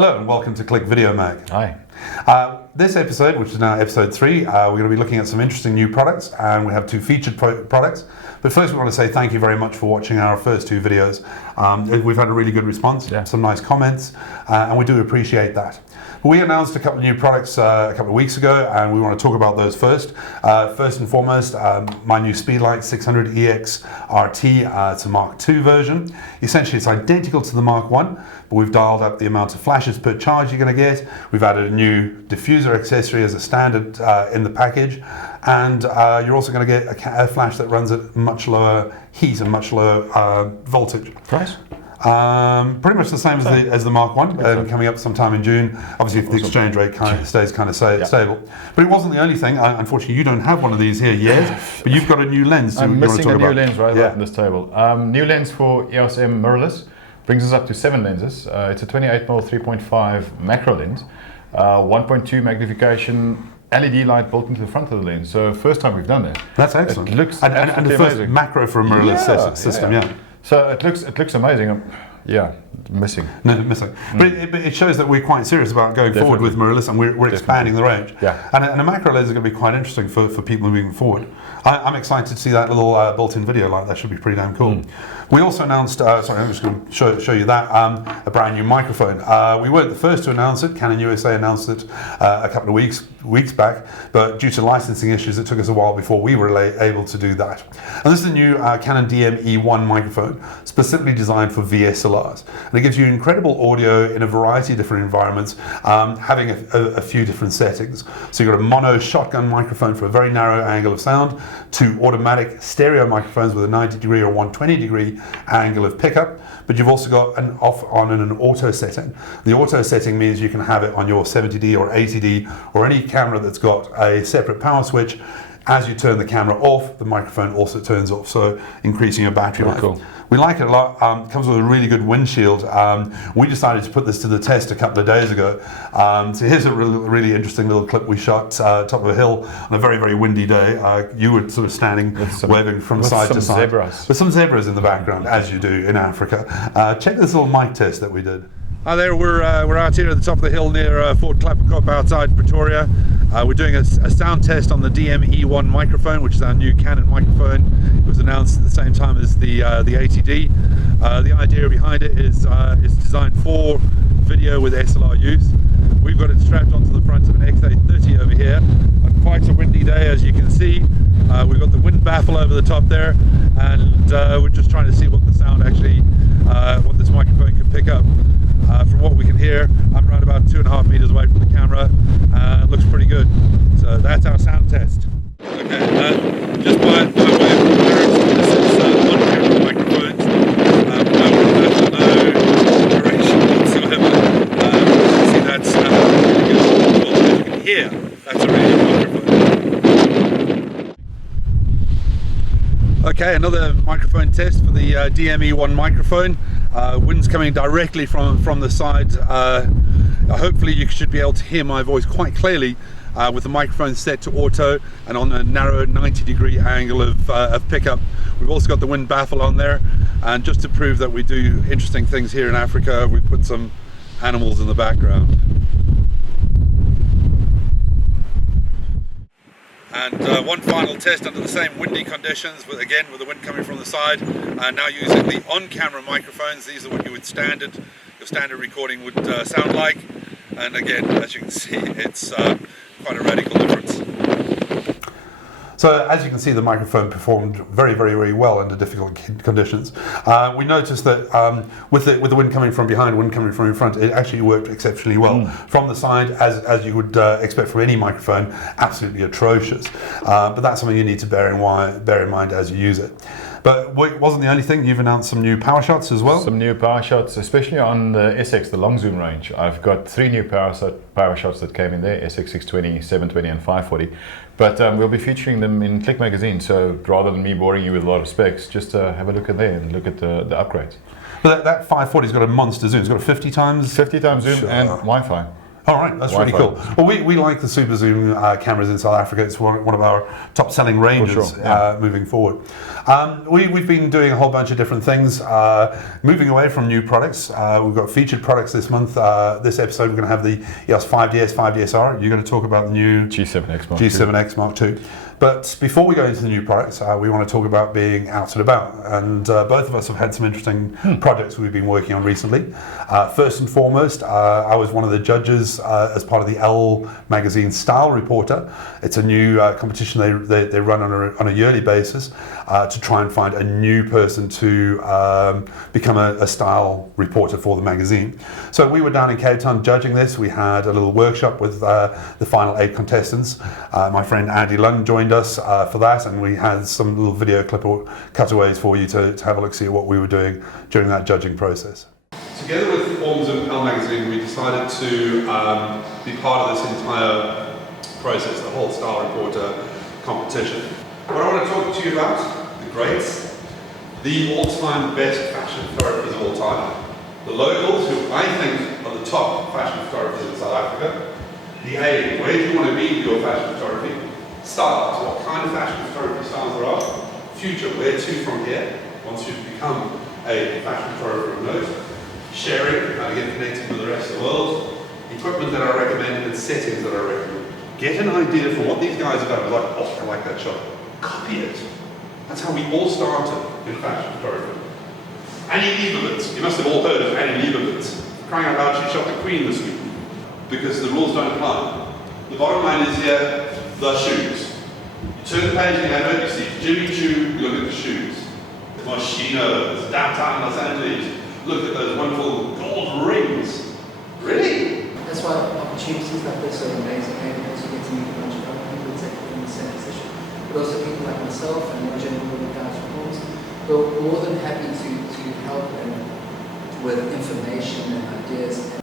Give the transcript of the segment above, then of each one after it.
Hello and welcome to Click Video Mag. Hi. This episode, which is now episode 3, we're going to be looking at some interesting new products, and we have 2 featured products. But first we want to say thank you very much for watching our first 2 videos. We've had a really good response, some nice comments, and we do appreciate that. We announced a couple of new products a couple of weeks ago, and we want to talk about those first. First and foremost, my new Speedlite 600EX RT. It's a Mark II version. Essentially, it's identical to the Mark I, but we've dialed up the amount of flashes per charge you're going to get. We've added a new diffuser accessory as a standard in the package, and you're also going to get a flash that runs at much lower heat and much lower voltage. Price? Pretty much the same as the Mark I, coming up sometime in June. Obviously, if the exchange rate stays kind of stable. But it wasn't the only thing. Unfortunately, you don't have one of these here yet, but you've got a new lens. I'm missing a new lens right on this table. New lens for EOS M mirrorless brings us up to 7 lenses. It's a 28mm 3.5 macro lens, 1.2 magnification. LED light built into the front of the lens. So first time we've done that. That's excellent. It looks and the first amazing. macro for a mirrorless system. Yeah. So it looks amazing. Missing. No, missing. But it shows that we're quite serious about going forward with mirrorless, and we're expanding the range. Yeah. And a macro lens is going to be quite interesting for people moving forward. I'm excited to see that little built-in video light. That should be pretty damn cool. We also announced, sorry, I'm just going to show you that, a brand new microphone. We weren't the first to announce it. Canon USA announced it a couple of weeks back, but due to licensing issues, it took us a while before we were able to do that. And this is a new Canon DME1 microphone, specifically designed for VSLRs. And it gives you incredible audio in a variety of different environments, having a few different settings. So you've got a mono shotgun microphone for a very narrow angle of sound, 2 automatic stereo microphones with a 90-degree or 120-degree angle of pickup, but you've also got an off, on, and an auto setting. The auto setting means you can have it on your 70D or 80D or any camera that's got a separate power switch. As you turn the camera off, the microphone also turns off, so increasing your battery life. Cool. We like it a lot. Comes with a really good windshield. We decided to put this to the test a couple of days ago. So here's a really interesting little clip we shot top of a hill on a very, very windy day. You were sort of standing, waving from side to side. With some zebras in the background, as you do in Africa. Check this little mic test that we did. Hi there, we're out here at the top of the hill near Fort Clappercop outside Pretoria. We're doing a sound test on the DME1 microphone, which is our new Canon microphone. It was announced at the same time as the ATD. The idea behind it is it's designed for video with SLR use. We've got it strapped onto the front of an XA30 over here on quite a windy day, as you can see. We've got the wind baffle over the top there, and we're just trying to see what the sound actually, what this microphone can pick up. From what we can hear, I'm around about 2.5 meters away from the camera. It looks pretty good. So that's our sound test. Okay, just by way of comparison, this is on-camera microphones. No duration whatsoever. See, that's really good. Well, as you can hear, that's a really good microphone. Okay, another microphone test for the DME1 microphone. Wind's coming directly from the side. Hopefully you should be able to hear my voice quite clearly with the microphone set to auto and on a narrow 90-degree angle of pickup. We've also got the wind baffle on there, and just to prove that we do interesting things here in Africa, we put some animals in the background. And one final test under the same windy conditions, with the wind coming from the side. Now using the on-camera microphones. These are what your standard recording would sound like. And again, as you can see, it's quite a radical difference. So as you can see, the microphone performed very, very, very well under difficult conditions. We noticed that with the wind coming from behind, wind coming from in front, it actually worked exceptionally well. From the side, as you would expect from any microphone, absolutely atrocious. But that's something you need to bear in mind as you use it. But it wasn't the only thing. You've announced some new Powershots as well. Some new Powershots, especially on the SX, the long zoom range. I've got 3 new Powershots that came in there: SX 620, 720, and 540. But we'll be featuring them in Click Magazine. So rather than me boring you with a lot of specs, just have a look at there and look at the upgrades. But that 540's got a monster zoom. It's got a 50 times zoom and Wi-Fi. All right, that's really cool. Well, we like the super zoom cameras in South Africa. It's one of our top selling ranges moving forward. We've been doing a whole bunch of different things, moving away from new products. We've got featured products this month. This episode, we're going to have the EOS 5DS, 5DSR. You're going to talk about the new G7X Mark II. But before we go into the new products, we want to talk about being out and about. And both of us have had some interesting projects we've been working on recently. First and foremost, I was one of the judges as part of the Elle magazine Style Reporter. It's a new competition they run on a yearly basis to try and find a new person to become a style reporter for the magazine. So we were down in Cape Town judging this. We had a little workshop with the final 8 contestants. My friend Andy Lund joined us for that, and we had some little video clip or cutaways for you to have a look, see at what we were doing during that judging process. Together with the Forms of Elle magazine, we decided to be part of this entire process, the whole Style Reporter competition. What I want to talk to you about, the greats, the all-time best fashion photographers of all time, the locals who I think are the top fashion photographers in South Africa, the aim, where do you want to be with your fashion photography, styles, what kind of fashion photography styles there are, future, where to from here, once you've become a fashion photographer of note, sharing, how to get connected with the rest of the world, equipment that I recommend and settings that I recommend. Get an idea for what these guys have done. Like, oh, I like that shot. Copy it. That's how we all started in fashion photography. Annie Leibovitz. You must have all heard of Annie Leibovitz. Crying out loud, she shot the Queen this week. Because the rules don't apply. The bottom line is here, the shoes. You turn the page in the advert, you see Jimmy Choo, you look at the shoes. The Moschino, downtown Los Angeles. Look at those wonderful gold rings. Really? That's why opportunities like this are amazing, and also get to meet a bunch of other people exactly in the same position. But also people like myself and in general the guys from homes, we're more than happy to help them with information and ideas.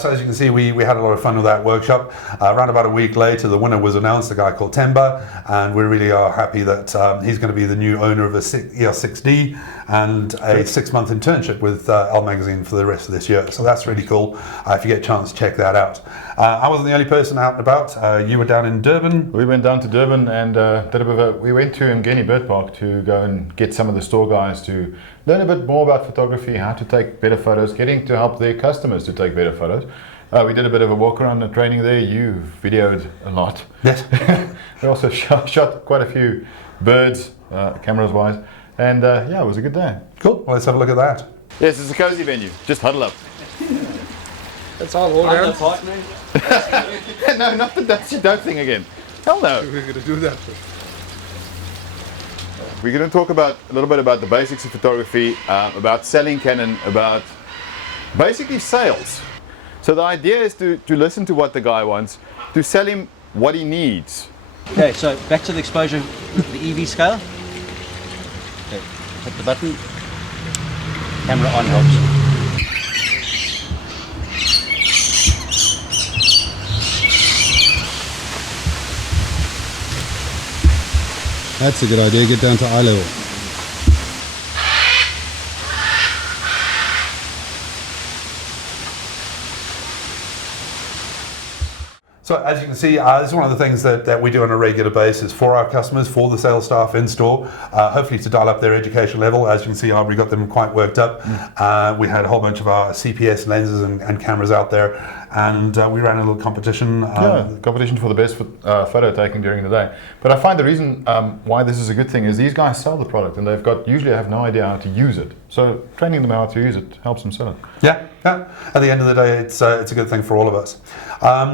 So as you can see, we had a lot of fun with that workshop. Around about a week later, the winner was announced, a guy called Temba, and we really are happy that he's going to be the new owner of a EOS 6D and a 6-month internship with Elle magazine for the rest of this year. So that's really cool. If you get a chance, check that out. I wasn't the only person out and about. You were down in Durban. We went down to Durban and we went to Mgeni Bird Park to go and get some of the store guys to learn a bit more about photography, how to take better photos, getting to help their customers to take better photos. We did a bit of a walk around and training there. You videoed a lot. Yes. We also shot quite a few birds, cameras wise, and yeah, it was a good day. Cool. Well, let's have a look at that. Yes, it's a cozy venue. Just huddle up. That's all around. No, not the Dutchy Dope thing again. Hell no. We're going to do that. We're going to talk a little bit about the basics of photography, about selling Canon, about basically sales. So the idea is to listen to what the guy wants, to sell him what he needs. Okay, so back to the exposure, the EV scale. Okay, hit the button, camera on helps. That's a good idea, get down to eye level. So as you can see, this is one of the things that we do on a regular basis for our customers, for the sales staff in store, hopefully to dial up their education level. As you can see, Abri got them quite worked up. We had a whole bunch of our CPS lenses and cameras out there, and we ran a little competition. Competition for the best photo taken during the day. But I find the reason why this is a good thing is these guys sell the product and usually have no idea how to use it. So training them how to use it helps them sell it. Yeah. At the end of the day, it's a good thing for all of us.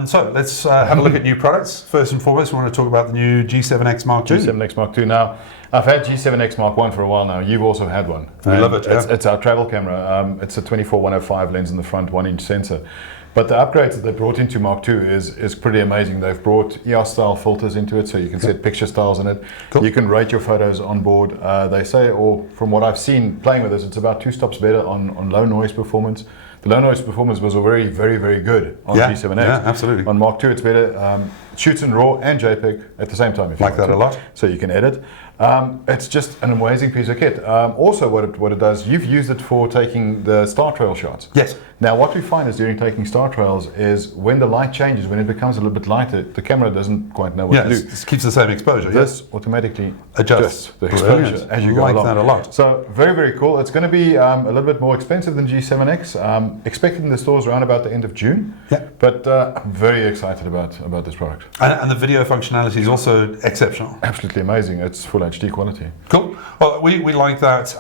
So let's have a look at new products. First and foremost, we want to talk about the new G7X Mark II. G7X Mark II. Now, I've had G7X Mark I for a while now. You've also had one. We love it. It's our travel camera. It's a 24-105 lens in the front, 1-inch sensor. But the upgrades that they brought into Mark II is pretty amazing. They've brought EOS style filters into it, so you can set picture styles in it. Cool. You can rate your photos on board. They say, or from what I've seen playing with this, it's about 2 stops better on low noise performance. the low noise performance was already very, very good on G7X. Yeah, absolutely. On Mark II, it's better. Shoots in RAW and JPEG at the same time. If you Like want that to. a lot. So you can edit. It's just an amazing piece of kit. Also, what it does, you've used it for taking the star trail shots. Yes. Now, what we find is during taking star trails is when the light changes, when it becomes a little bit lighter, the camera doesn't quite know what to do. It keeps the same exposure. This automatically Adjusts the Brilliant. exposure as you go Like along. that a lot. So very, very cool. It's going to be a little bit more expensive than G7X. Expected in the stores around about the end of June. Yeah. But I'm very excited about this product. And the video functionality is also exceptional. Absolutely amazing. It's full HD quality. Cool. Well, we like that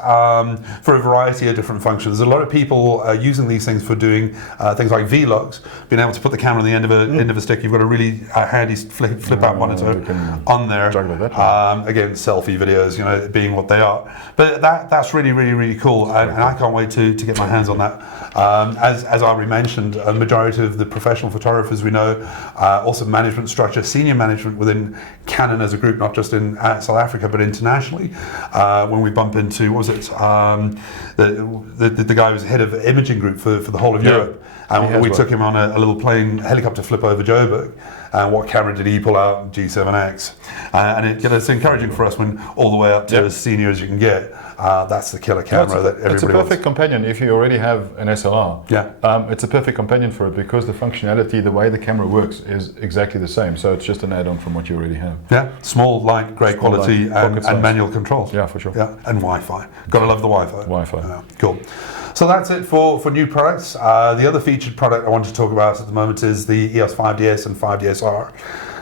for a variety of different functions. There's a lot of people using these things for doing things like vlogs, being able to put the camera on the end of a stick. You've got a really handy flip out monitor you can on there. juggle it that way. Again, selfie videos, you know, being what they are. But that's really, really, really cool, and I can't wait to get my hands on that. As Abri mentioned, a majority of the professional photographers we know, also management structure, senior management within Canon as a group, not just in South Africa but internationally. When we bump into, what was it, the guy who was head of imaging group for the whole of Europe, and we took him on a little plane helicopter flip over Joburg. And what camera did he pull out? G7X. And it's encouraging for us when all the way up to as senior as you can get. That's the killer camera that everybody It's a perfect wants. companion if you already have an SLR. Yeah. It's a perfect companion for it because the functionality, the way the camera works is exactly the same. So it's just an add-on from what you already have. Yeah, small, light, great Small, quality, light, pocket and size. manual controls. Yeah, for sure. Yeah, and Wi-Fi. Gotta love the Wi-Fi. Wi-Fi. Yeah, cool. So that's it for new products. The other featured product I want to talk about at the moment is the EOS 5DS and 5DSR.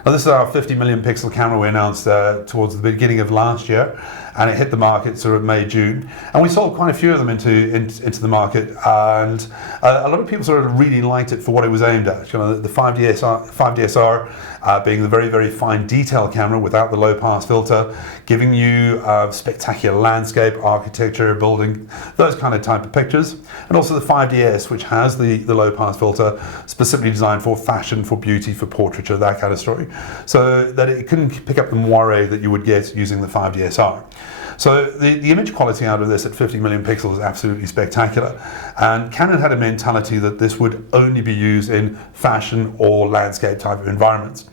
Now this is our 50 million pixel camera we announced towards the beginning of last year, and it hit the market sort of May, June, and we sold quite a few of them into the market, and a lot of people sort of really liked it for what it was aimed at. You know, the 5DSR being the very, very fine detail camera without the low pass filter, giving you spectacular landscape, architecture, building, those kind of type of pictures, and also the 5DS, which has the low pass filter, specifically designed for fashion, for beauty, for portraiture, that kind of story, so that it couldn't pick up the moire that you would get using the 5DSR. So the image quality out of this at 50 million pixels is absolutely spectacular, and Canon had a mentality that this would only be used in fashion or landscape type of environments.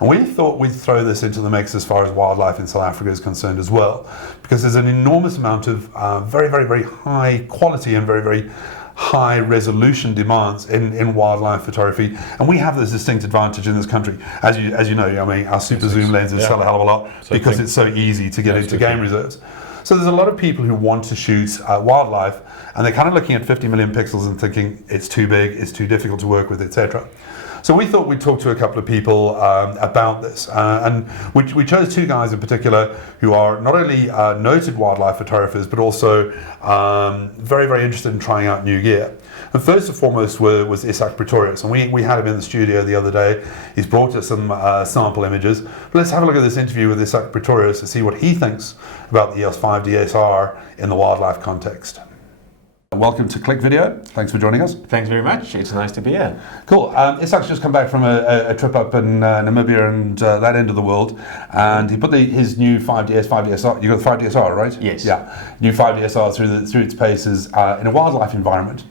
And we thought we'd throw this into the mix as far as wildlife in South Africa is concerned as well, because there's an enormous amount of very, very, very high quality and very, very high resolution demands in wildlife photography, and we have this distinct advantage in this country. As you know, I mean, our super zoom lenses sell a hell of a lot because it's so easy to get into game reserves. So there's a lot of people who want to shoot wildlife, and they're kind of looking at 50 million pixels and thinking it's too big, it's too difficult to work with, etc. So we thought we'd talk to a couple of people about this, and we chose two guys in particular who are not only noted wildlife photographers, but also very, very interested in trying out new gear. And first and foremost was Isak Pretorius, and we had him in the studio the other day. He's brought us some sample images. But let's have a look at this interview with Isak Pretorius to see what he thinks about the EOS 5DSR in the wildlife context. Welcome to Click Video. Thanks for joining us. Thanks very much. It's nice to be here. Cool. Isak's just come back from a trip up in Namibia and that end of the world, and he put his new 5DSR. You got the 5DSR, right? Yes. Yeah. New 5DSR through its paces in a wildlife environment.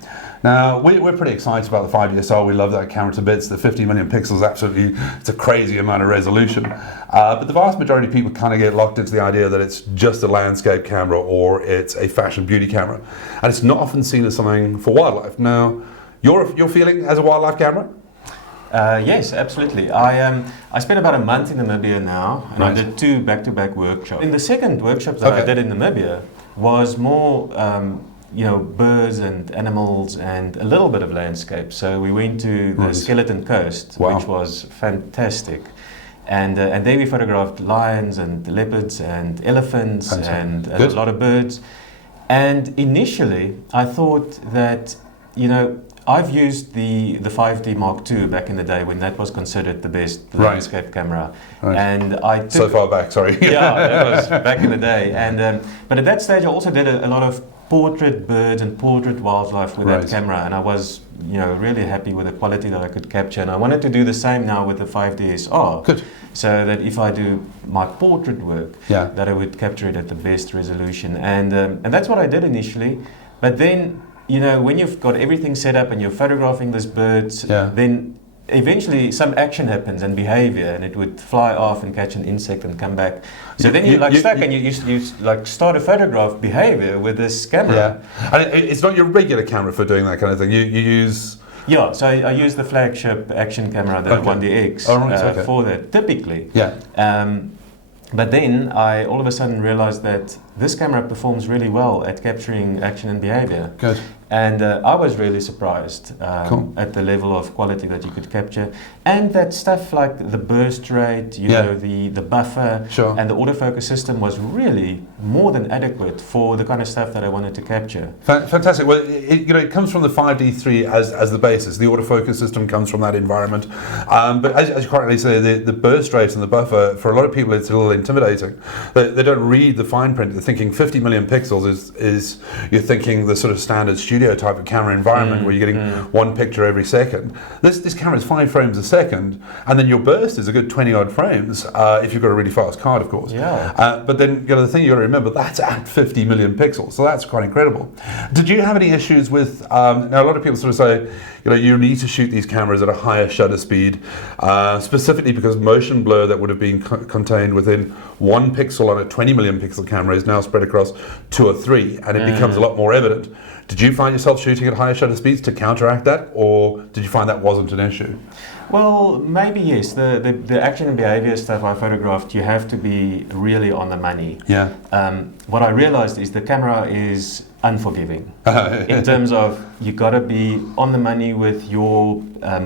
Now, we're pretty excited about the 5DSR. We love that camera to bits. The 50 million pixels, absolutely, it's a crazy amount of resolution. But the vast majority of people kind of get locked into the idea that it's just a landscape camera or it's a fashion beauty camera. And it's not often seen as something for wildlife. Now, your feeling as a wildlife camera? Yes, absolutely. I spent about a month in Namibia now, and Right. I did 2 back-to-back workshops. In the second workshop that I did in Namibia was more birds and animals and a little bit of landscape. So we went to the Skeleton Coast, which was fantastic. And there we photographed lions and leopards and elephants and a lot of birds. And initially I thought that, I've used the 5D Mark II back in the day when that was considered the best landscape camera. Right. And I took So far back, sorry. yeah, that was back in the day. And but at that stage I also did a lot of portrait birds and portrait wildlife with that camera, and I was really happy with the quality that I could capture, and I wanted to do the same now with the 5DSR. Good. So that if I do my portrait work, that I would capture it at the best resolution, and that's what I did initially. But then you know, when you've got everything set up and you're photographing these birds, then eventually some action happens and behavior, and it would fly off and catch an insect and come back. So then you're like stuck, and you like start a photograph behavior with this camera. Yeah, and it's not your regular camera for doing that kind of thing. You use. Yeah, so I use the flagship action camera, the 1DX, for that, typically. Yeah. But then I all of a sudden realized that this camera performs really well at capturing action and behavior. Good. And I was really surprised at the level of quality that you could capture. And that stuff like the burst rate, you know, the buffer, and the autofocus system was really more than adequate for the kind of stuff that I wanted to capture. Fantastic. Well, it comes from the 5D3 as the basis. The autofocus system comes from that environment. But as you correctly say, the burst rate and the buffer, for a lot of people, it's a little intimidating. They don't read the fine print. They're thinking 50 million pixels is you're thinking the sort of standard studio type of camera environment where you're getting one picture every second. This camera is 5 frames a second, and then your burst is a good 20 odd frames if you've got a really fast card, of course. But then the thing you got to remember, that's at 50 million pixels, so that's quite incredible. Did you have any issues with? Now a lot of people sort of say, you need to shoot these cameras at a higher shutter speed, specifically because motion blur that would have been contained within 1 pixel on a 20 million pixel camera is now spread across 2 or 3, and it becomes a lot more evident. Did you find yourself shooting at higher shutter speeds to counteract that, or did you find that wasn't an issue? Well, maybe yes. The action and behavior stuff I photographed, you have to be really on the money. Yeah. What I realized is the camera is unforgiving in terms of you got to be on the money with your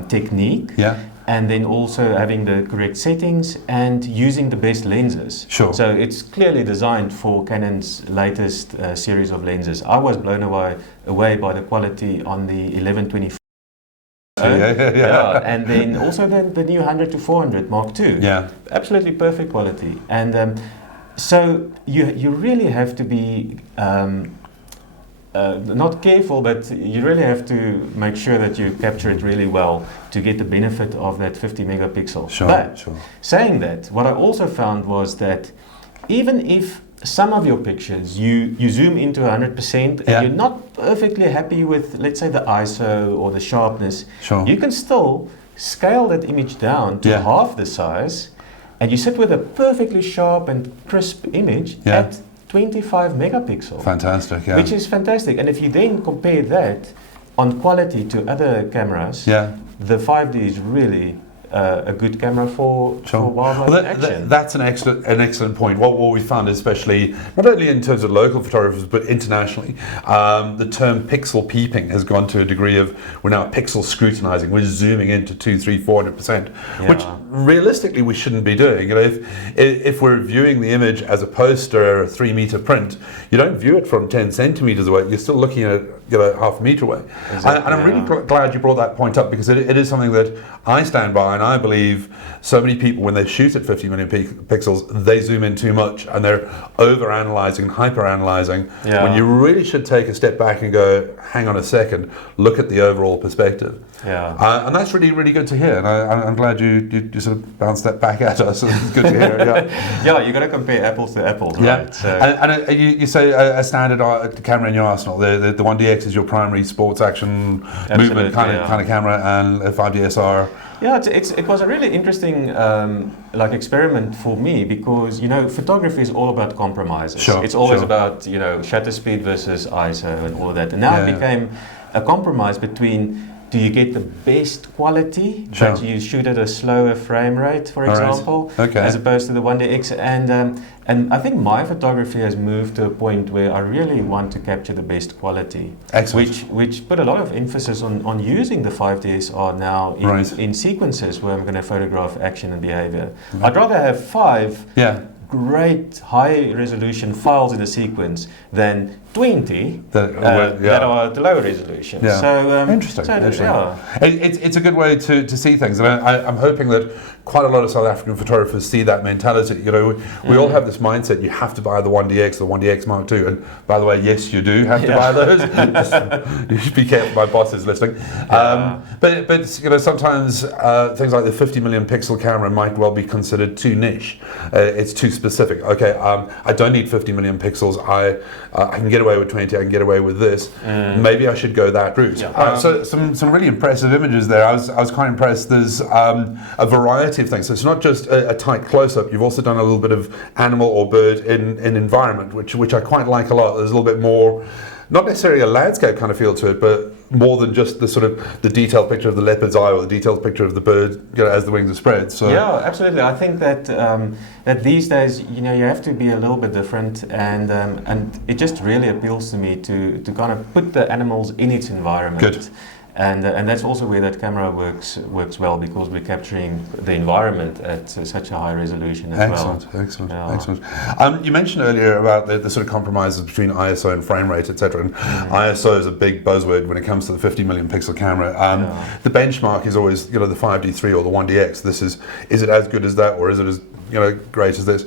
technique. Yeah. And then also having the correct settings and using the best lenses. Sure. So it's clearly designed for Canon's latest series of lenses. I was blown away by the quality on the 11-24. And then also the new 100-400 Mark II. Yeah. Absolutely perfect quality. And so you really have to be not careful, but you really have to make sure that you capture it really well to get the benefit of that 50 megapixel. But saying that, what I also found was that even if some of your pictures you zoom into 100% and you're not perfectly happy with, let's say, the ISO or the sharpness, you can still scale that image down to half the size, and you sit with a perfectly sharp and crisp image at 25 megapixel. Fantastic, which is fantastic. And if you then compare that on quality to other cameras, the 5D is really a good camera for wildlife action. That's an excellent point. What we found, especially not only in terms of local photographers but internationally, the term pixel peeping has gone to a degree of we're now pixel scrutinizing. We're zooming into 200, 300, 400%, which realistically we shouldn't be doing. If we're viewing the image as a poster or a 3-meter print, you don't view it from 10 centimeters away. You're still looking at it half a meter away. Exactly, and I'm really glad you brought that point up, because it is something that I stand by, and I believe so many people, when they shoot at 50 million pixels, they zoom in too much and they're over-analyzing, hyper-analyzing, when you really should take a step back and go, hang on a second, look at the overall perspective. And that's really, really good to hear, and I'm glad you sort of bounced that back at us. It's good to hear. You got to compare apples to apples, right? Yeah. So. And you say a standard camera in your arsenal. The 1DX is your primary sports action movement kind of camera, and a 5DSR. Yeah, it was a really interesting experiment for me, because photography is all about compromises. It's always about shutter speed versus ISO and all of that. And now it became a compromise between, do you get the best quality, but you shoot at a slower frame rate, for example, as opposed to the 1DX? And I think my photography has moved to a point where I really want to capture the best quality. Excellent. Which put a lot of emphasis on using the 5DSR now in sequences where I'm going to photograph action and behavior. I'd rather have 5 great high resolution files in a sequence than 20 that are at low resolution. So interesting. It's a good way to see things, and I'm hoping that quite a lot of South African photographers see that mentality. We all have this mindset: you have to buy the 1DX, the 1DX Mark II. And by the way, yes, you do have to buy those. You should be careful. My boss is listening. But sometimes things like the 50 million pixel camera might well be considered too niche. It's too specific. I don't need 50 million pixels. I can get away with 20, I can get away with this. Maybe I should go that route. Yeah. So some really impressive images there. I was quite impressed. There's a variety of things. So it's not just a tight close-up. You've also done a little bit of animal or bird in environment, which I quite like a lot. There's a little bit more, not necessarily a landscape kind of feel to it, but more than just the sort of the detailed picture of the leopard's eye or the detailed picture of the bird, as the wings are spread. So yeah, absolutely. I think that that these days, you have to be a little bit different, and it just really appeals to me to kind of put the animals in its environment. Good. And that's also where that camera works well, because we're capturing the environment at such a high resolution as well. Excellent. You mentioned earlier about the sort of compromises between ISO and frame rate, etc. And ISO is a big buzzword when it comes to the 50 million pixel camera. The benchmark is always the 5D3 or the 1DX. Is it as good as that, or is it as great as this?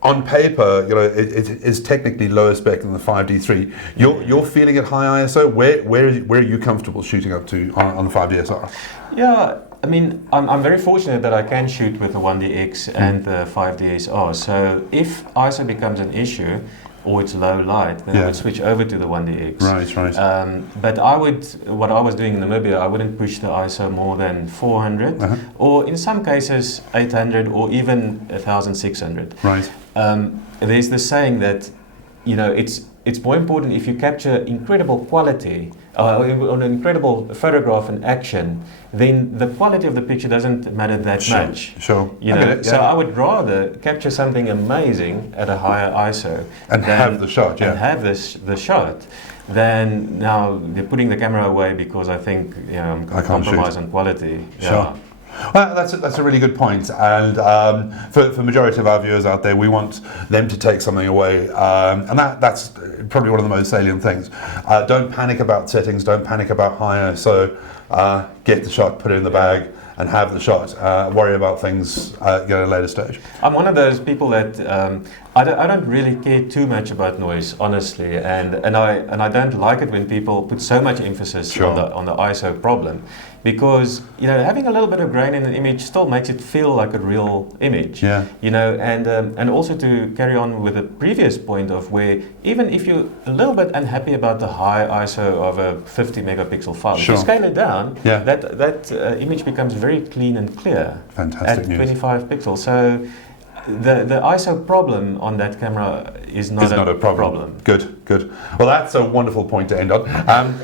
On paper, it is technically lower spec than the 5D3. You're feeling at high ISO. Where are you comfortable shooting up to on the 5DSR? Yeah, I mean, I'm very fortunate that I can shoot with the 1DX and the 5DSR. So if ISO becomes an issue, or it's low light, then I would switch over to the 1DX. Right. But what I was doing in Namibia, I wouldn't push the ISO more than 400, or in some cases 800, or even 1600. Right. There's the saying that, it's more important if you capture incredible quality, on an incredible photograph and action, then the quality of the picture doesn't matter that much. Sure. So I would rather capture something amazing at a higher ISO and have the shot. And have the shot. Than now they're putting the camera away because I think I'm compromise on quality. Sure. Well, that's a really good point, and for the majority of our viewers out there, we want them to take something away, and that's probably one of the most salient things. Don't panic about settings, don't panic about high ISO, get the shot, put it in the bag, and have the shot. Worry about things at a later stage. I'm one of those people that I don't really care too much about noise, honestly, and I don't like it when people put so much emphasis on the ISO problem, because having a little bit of grain in an image still makes it feel like a real image. Yeah. And also to carry on with the previous point of where even if you're a little bit unhappy about the high ISO of a 50 megapixel file, if you scale it down, that image becomes very clean and clear. Fantastic at news. 25 pixels. So the ISO problem on that camera is not a problem. Good. Well, that's a wonderful point to end on.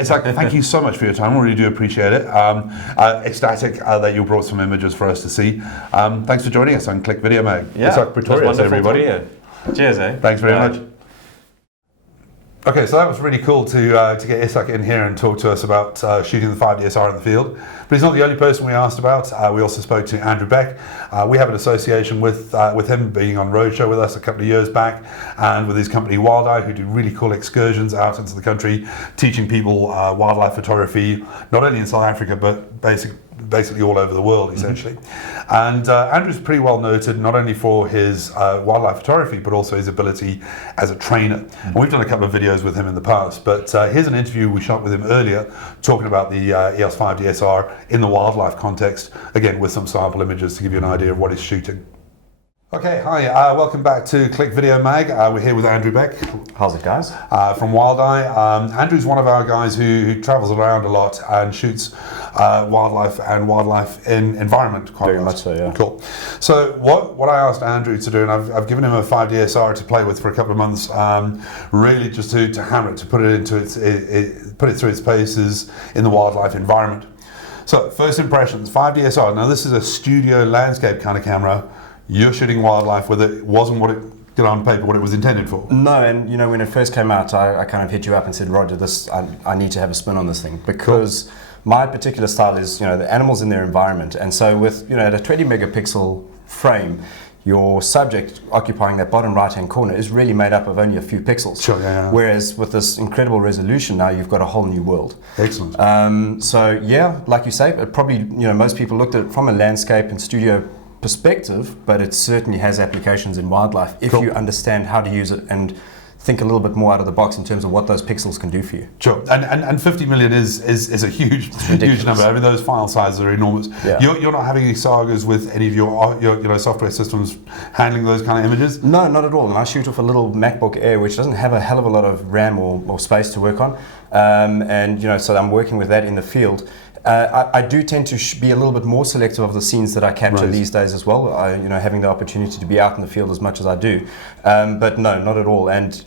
Isak, thank you so much for your time. I really do appreciate it. Ecstatic that you brought some images for us to see. Thanks for joining us on Click Video Mag. Yeah, Isak, Pretorius, everybody. Cheers, Thanks very much. Okay, so that was really cool to get Isak in here and talk to us about shooting the 5DSR in the field. But he's not the only person we asked about. We also spoke to Handrebec. We have an association with him being on Roadshow with us a couple of years back, and with his company Wild Eye, who do really cool excursions out into the country, teaching people wildlife photography, not only in South Africa, but basically all over the world, essentially. And Andrew's pretty well noted not only for his wildlife photography, but also his ability as a trainer. And we've done a couple of videos with him in the past, but here's an interview we shot with him earlier, talking about the EOS 5 DSR in the wildlife context, again with some sample images to give you an idea of what he's shooting. Okay, hi, welcome back to Click Video Mag. We're here with Handrebec. How's it, guys? From Wild Eye. Andrew's one of our guys who travels around a lot and shoots wildlife and wildlife in environment quite Very much so, yeah. Cool. So what I asked Andrew to do, and I've given him a 5DSR to play with for a couple of months, really just to hammer it, to put it into put it through its paces in the wildlife environment. So first impressions, 5DSR. Now this is a studio landscape kind of camera. You're shooting wildlife with it. Wasn't what it on paper what it was intended for. No, and when it first came out, I kind of hit you up and said, Roger, I need to have a spin on this thing, because my particular style is the animals in their environment, and so with at a 20 megapixel frame, your subject occupying that bottom right-hand corner is really made up of only a few pixels. Sure, yeah. Whereas with this incredible resolution now, you've got a whole new world. Excellent. So yeah, like you say, it probably most people looked at it from a landscape and studio perspective, but it certainly has applications in wildlife if you understand how to use it and think a little bit more out of the box in terms of what those pixels can do for you. Sure, and 50 million is a huge number. I mean, those file sizes are enormous. Yeah. You're not having any sagas with any of your software systems handling those kind of images? No, not at all. And I shoot off a little MacBook Air, which doesn't have a hell of a lot of RAM or space to work on. And so I'm working with that in the field. I do tend to be a little bit more selective of the scenes that I capture these days as well. Having the opportunity to be out in the field as much as I do, but no, not at all. And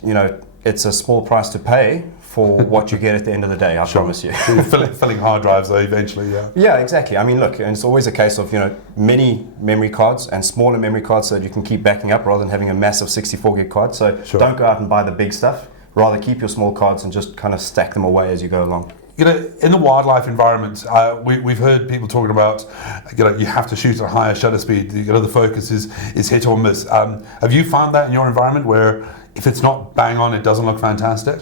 it's a small price to pay for what you get at the end of the day. I promise you. Filling hard drives though eventually, yeah. Yeah, exactly. I mean, look, and it's always a case of many memory cards and smaller memory cards so that you can keep backing up rather than having a massive 64 gig card. So don't go out and buy the big stuff. Rather keep your small cards and just kind of stack them away as you go along. In the wildlife environment, we've heard people talking about, you have to shoot at a higher shutter speed. The focus is hit or miss. Have you found that in your environment where if it's not bang on, it doesn't look fantastic?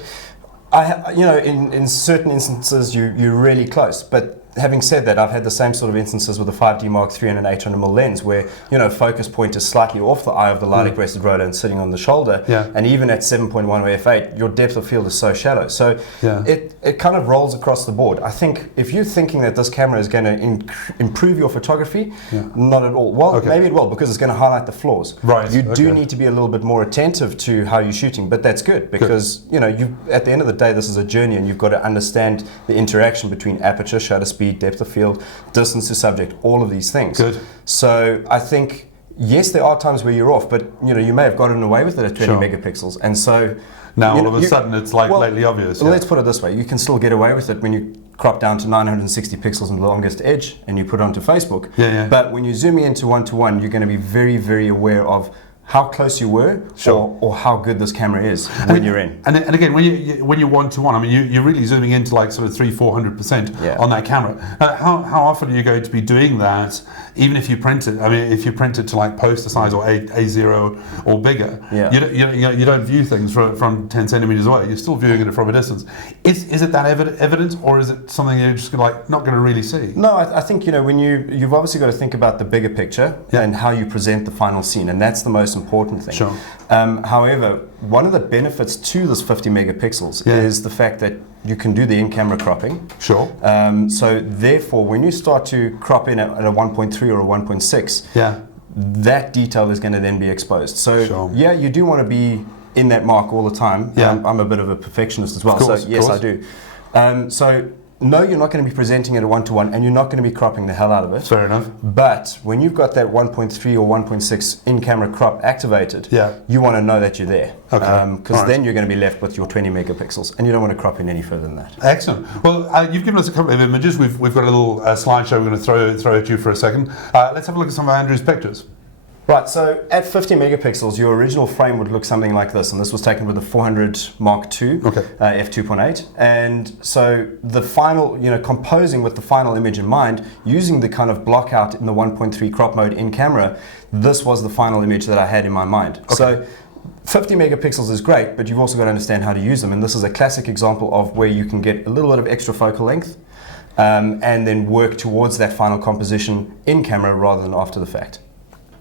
In certain instances, you're really close. But having said that, I've had the same sort of instances with a 5D Mark III and an 800mm lens where, focus point is slightly off the eye of the light aggressive rotor and sitting on the shoulder. Yeah. And even at 7.1 or f8, your depth of field is so shallow. So it kind of rolls across the board. I think if you're thinking that this camera is going to improve your photography, not at all. Well, maybe it will because it's going to highlight the flaws. Right. You do need to be a little bit more attentive to how you're shooting, but that's good because, at the end of the day, this is a journey and you've got to understand the interaction between aperture, shutter speed, depth of field, distance to subject, all of these things. Good. So I think, yes, there are times where you're off, but you may have gotten away with it at 20 megapixels. And so now all of a sudden it's lately obvious. Well, let's put it this way. You can still get away with it when you crop down to 960 pixels in the longest edge and you put it onto Facebook. But when you zoom into 1:1, you're going to be very, very aware of how close you were, or how good this camera is when you're in. And again, when you're 1:1, I mean, you're really zooming into like sort of 300-400% on that camera. How often are you going to be doing that, even if you print it? I mean, if you print it to like poster size or A0 or bigger, you don't view things from 10 centimeters away. You're still viewing it from a distance. Is it that evident, or is it something you're just not going to really see? No, I think when you've obviously got to think about the bigger picture and how you present the final scene, and that's the most important thing. Sure. However, one of the benefits to this 50 megapixels is the fact that you can do the in-camera cropping. Sure. So therefore, when you start to crop in at a 1.3 or a 1.6, that detail is going to then be exposed. So you do want to be in that mark all the time. I'm a bit of a perfectionist as well. Of course, so yes, I do. No, you're not going to be presenting at a 1:1 and you're not going to be cropping the hell out of it. Fair enough. But when you've got that 1.3 or 1.6 in-camera crop activated, you want to know that you're there. Because then you're going to be left with your 20 megapixels and you don't want to crop in any further than that. Excellent. Well, you've given us a couple of images. We've got a little slideshow we're going to throw at you for a second. Let's have a look at some of Andrew's pictures. Right, so at 50 megapixels, your original frame would look something like this, and this was taken with a 400 Mark II, f2.8. And so the final, composing with the final image in mind, using the kind of block out in the 1.3 crop mode in camera, this was the final image that I had in my mind. So 50 megapixels is great, but you've also got to understand how to use them, and this is a classic example of where you can get a little bit of extra focal length and then work towards that final composition in camera rather than after the fact.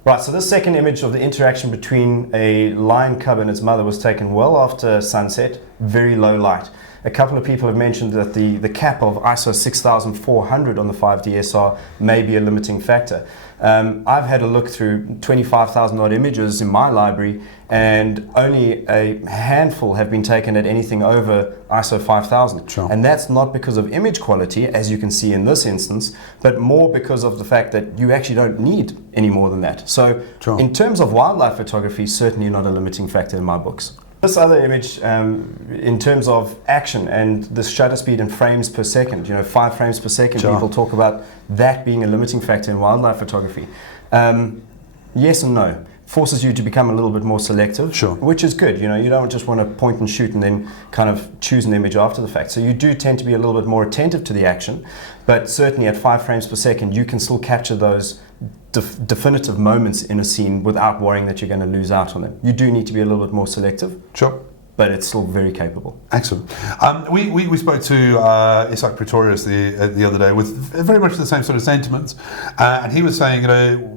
Right, so this second image of the interaction between a lion cub and its mother was taken well after sunset, very low light. A couple of people have mentioned that the cap of ISO 6400 on the 5DSR may be a limiting factor. I've had a look through 25,000 odd images in my library, and only a handful have been taken at anything over ISO 5000. Sure. And that's not because of image quality, as you can see in this instance, but more because of the fact that you actually don't need any more than that. So in terms of wildlife photography, certainly not a limiting factor in my books. This other image, in terms of action and the shutter speed in frames per second, 5 frames per second, people talk about that being a limiting factor in wildlife photography. Yes and no. Forces you to become a little bit more selective, which is good. You don't just want to point and shoot and then kind of choose an image after the fact. So you do tend to be a little bit more attentive to the action, but certainly at 5 frames per second, you can still capture those definitive moments in a scene without worrying that you're going to lose out on them. You do need to be a little bit more selective. But it's still very capable. Excellent. We spoke to Isak Pretorius the other day with very much the same sort of sentiments, and he was saying,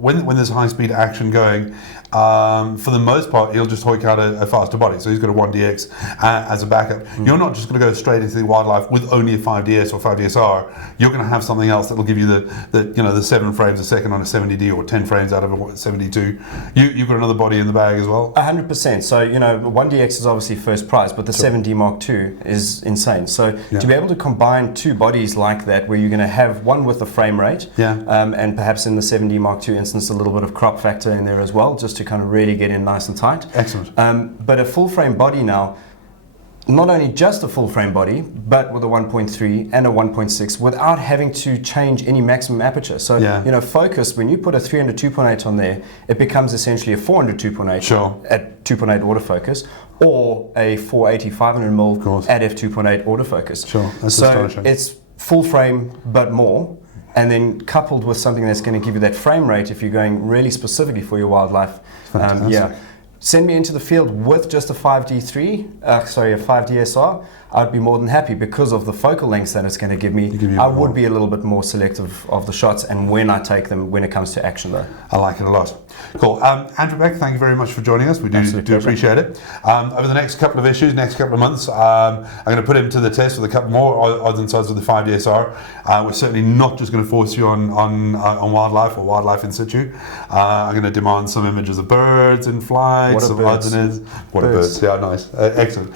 when there's high speed action going, for the most part, he'll just hoik out a faster body. So he's got a 1DX as a backup. You're not just going to go straight into the wildlife with only a 5DS or 5DSR. You're going to have something else that will give you the 7 frames a second on a 70D or 10 frames out of a 72. You've got another body in the bag as well. 100%. So, you know, 1DX is obviously first prize, but the 7D Mark II is insane. So to be able to combine two bodies like that, where you're going to have one with the frame rate, and perhaps in the 7D Mark II instance, a little bit of crop factor in there as well, just to kind of really get in nice and tight. Excellent. But a full frame body now, not only just a full frame body, but with a 1.3 and a 1.6 without having to change any maximum aperture. So, you know, focus, when you put a 300 2.8 on there, it becomes essentially a 400 2.8 at 2.8 autofocus, or a 480 500mm at f2.8 autofocus. That's so astonishing. It's full frame, but more. And then coupled with something that's going to give you that frame rate if you're going really specifically for your wildlife. Send me into the field with just a 5D3, a 5DSR, I'd be more than happy because of the focal lengths that it's going to give me. I would be a little bit more selective of the shots and when I take them when it comes to action though. I like it a lot. Cool. Handrebec, thank you very much for joining us. We do appreciate it. Over the next couple of issues, next couple of months, I'm going to put him to the test with a couple more odds and sods of the 5DSR. We're certainly not just going to force you on wildlife or wildlife in situ. I'm going to demand some images of birds in flight, some odds and ends. What a birds. Yeah, nice. Excellent.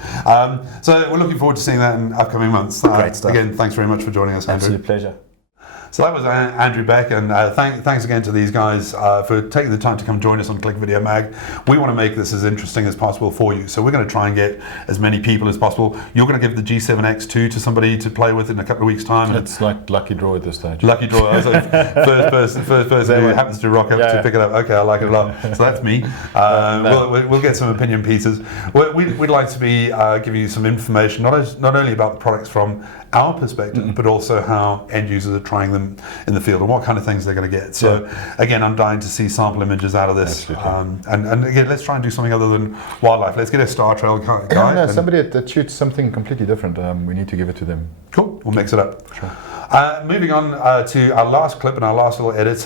So we're looking forward to seeing that in upcoming months. Great stuff. Again, thanks very much for joining us, Andrew. Absolute pleasure. So that was Andrew Beck, and thanks again to these guys for taking the time to come join us on Click Video Mag. We want to make this as interesting as possible for you, so we're going to try and get as many people as possible. You're going to give the G7X2 to somebody to play with in a couple of weeks' time. It's like lucky draw at this stage. Lucky draw. I was like, first person who happens to rock up to pick it up. Okay, I like it a lot. So that's me. We'll get some opinion pieces. We'd like to be giving you some information, not only about the products from our perspective, but also how end users are trying them in the field and what kind of things they're going to get. So again, I'm dying to see sample images out of this. And again, let's try and do something other than wildlife. Let's get a Star Trail guy. No, somebody that shoots something completely different. We need to give it to them. Cool, we'll mix it up. Sure. Moving on to our last clip and our last little edit.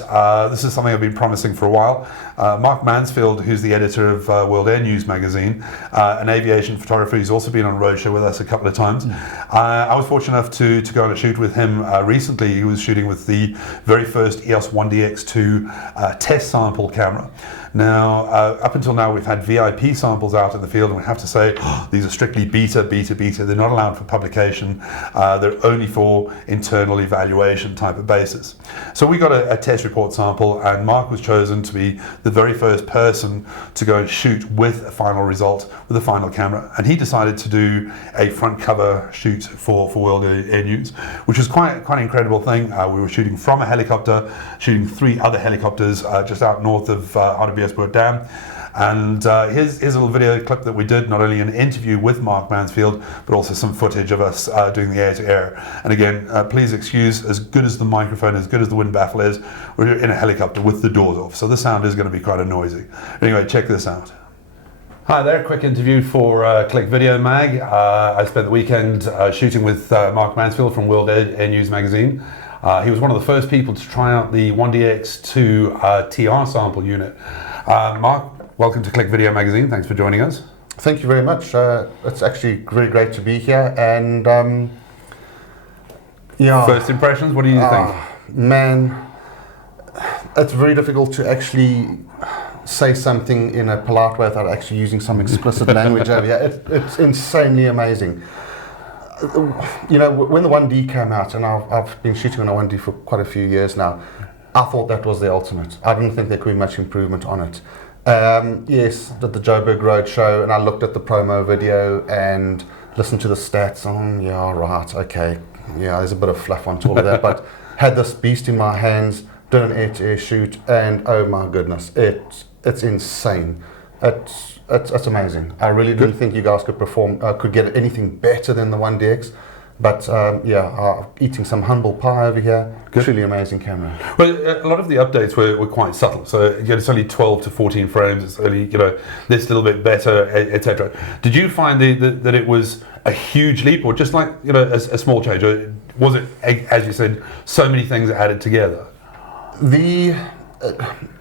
This is something I've been promising for a while. Mark Mansfield, who's the editor of World Air News magazine, an aviation photographer who's also been on a roadshow with us a couple of times. I was fortunate enough to go on a shoot with him recently. He was shooting with the very first EOS 1DX2 test sample camera. Now, up until now, we've had VIP samples out in the field, and we have to say these are strictly beta. They're not allowed for publication. They're only for internal evaluation type of basis. So we got a test report sample, and Mark was chosen to be the very first person to go and shoot with a final result with a final camera. And he decided to do a front cover shoot for World Air News, which was quite an incredible thing. We were shooting from a helicopter, shooting 3 other helicopters just out north of Handrebec Dam. And here's a little video clip that we did, not only an interview with Mark Mansfield, but also some footage of us doing the air-to-air. And again, please excuse, as good as the microphone, as good as the wind baffle is, we're in a helicopter with the doors off, so the sound is going to be quite noisy. Anyway, check this out. Hi there, quick interview for Click Video Mag. I spent the weekend shooting with Mark Mansfield from World Air News magazine. He was one of the first people to try out the 1DX2 TR sample unit. Mark, welcome to Click Video Magazine. Thanks for joining us. Thank you very much. It's actually really great to be here. And first impressions, what do you think? Man, it's very difficult to actually say something in a polite way without actually using some explicit language over here. It's insanely amazing. You know, when the 1D came out, and I've been shooting on a 1D for quite a few years now, I thought that was the ultimate. I didn't think there could be much improvement on it. Yes, did the Joburg Road show, and I looked at the promo video and listened to the stats. Yeah, right, okay. Yeah, there's a bit of fluff on all of that, but had this beast in my hands, did an air-to-air shoot, and oh my goodness, it's insane. It's amazing. I really didn't think you guys could get anything better than the 1DX. But eating some humble pie over here. Truly amazing camera. Well, a lot of the updates were quite subtle. So it's only 12 to 14 frames. It's only this little bit better, etc. Did you find that it was a huge leap, or just like a small change? Or was it, as you said, so many things added together?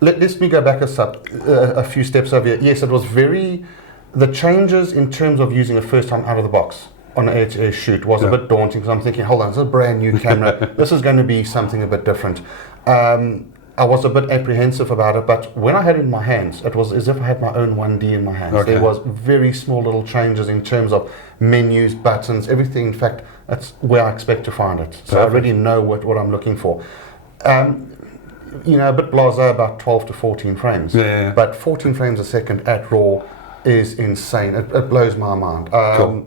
let me go back a few steps over here. Yes, it was the changes in terms of using it first time out of the box on an air-to-air shoot was a bit daunting, because I'm thinking, hold on, this is a brand new camera. This is going to be something a bit different. I was a bit apprehensive about it, but when I had it in my hands, it was as if I had my own 1D in my hands. Okay. There was very small little changes in terms of menus, buttons, everything. In fact, that's where I expect to find it. So I already know what I'm looking for. A bit blasé about 12 to 14 frames. Yeah. But 14 frames a second at RAW is insane. It blows my mind. Cool.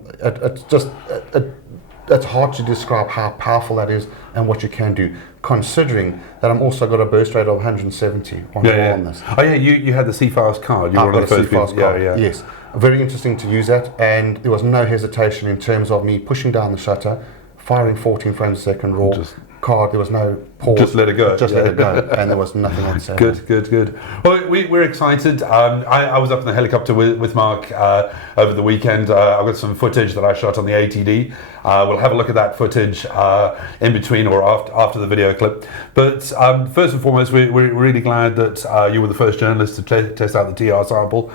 It's hard to describe how powerful that is and what you can do, considering that I'm also got a burst rate of 170 on this. Oh yeah, you had the C-Fast card. You were one of the first people. Yes. Very interesting to use that, and there was no hesitation in terms of me pushing down the shutter, firing 14 frames a second RAW. Card, there was no pause. Just let it go. Just let it go, and there was nothing else. Good. Well, we're excited. I was up in the helicopter with Mark over the weekend. I've got some footage that I shot on the ATD. We'll have a look at that footage in between or after the video clip. But first and foremost, we're really glad that you were the first journalist to test out the TR sample.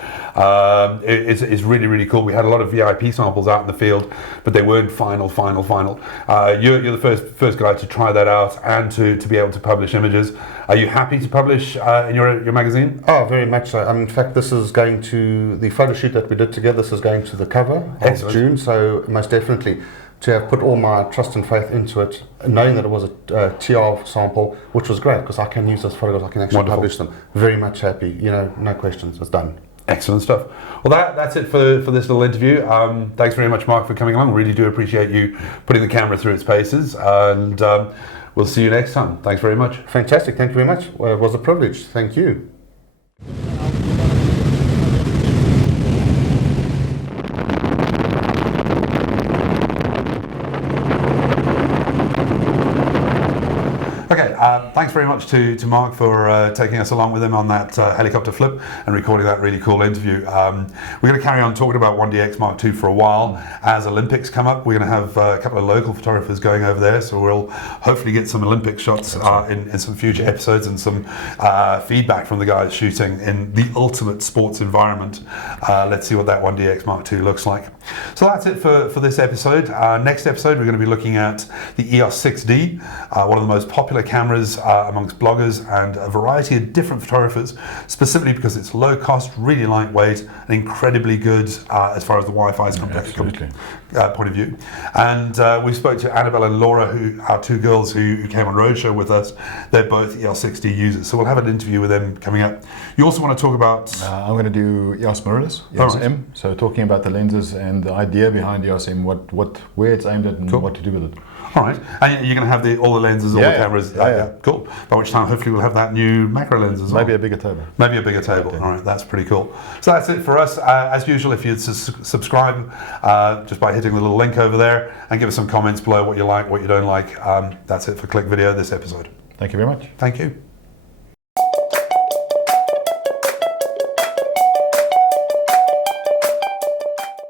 It's really, really cool. We had a lot of VIP samples out in the field, but they weren't final. You're the first guy to try that out and to be able to publish images. Are you happy to publish in your magazine? Oh, very much so. In fact, this is going to the photo shoot that we did together. This is going to the cover of June. So most definitely, to have put all my trust and faith into it, knowing that it was a TR sample, which was great because I can use those photographs. I can actually publish them. Very much happy. No questions. It's done. Excellent stuff. Well, that's it for this little interview. Thanks very much, Mark, for coming along. Really do appreciate you putting the camera through its paces, and we'll see you next time. Thanks very much. Fantastic. Thank you very much. Well, it was a privilege. Thank you. Okay, thanks very much to Mark for taking us along with him on that helicopter flip and recording that really cool interview. We're going to carry on talking about 1DX Mark II for a while. As Olympics come up, we're going to have a couple of local photographers going over there, so we'll hopefully get some Olympic shots in some future episodes and some feedback from the guys shooting in the ultimate sports environment. Let's see what that 1DX Mark II looks like. So that's it for this episode. Next episode, we're going to be looking at the EOS 6D, one of the most popular cameras amongst bloggers and a variety of different photographers, specifically because it's low cost, really lightweight, and incredibly good as far as the Wi-Fi is point of view. And we spoke to Annabelle and Laura, who are two girls who came on Roadshow with us. They're both EOS 6D users, so we'll have an interview with them coming up. You also want to talk about... I'm going to do EOS mirrorless, EOS M, so talking about the lenses and the idea behind EOS M, where it's aimed at and what to do with it. All right, and you're going to have all the lenses, all the cameras. Cool. By which time, hopefully, we'll have that new macro lens as well. Maybe a bigger table. Maybe a bigger table. All right, that's pretty cool. So that's it for us. As usual, if you'd subscribe just by hitting the little link over there and give us some comments below what you like, what you don't like. That's it for Click Video this episode. Thank you very much. Thank you.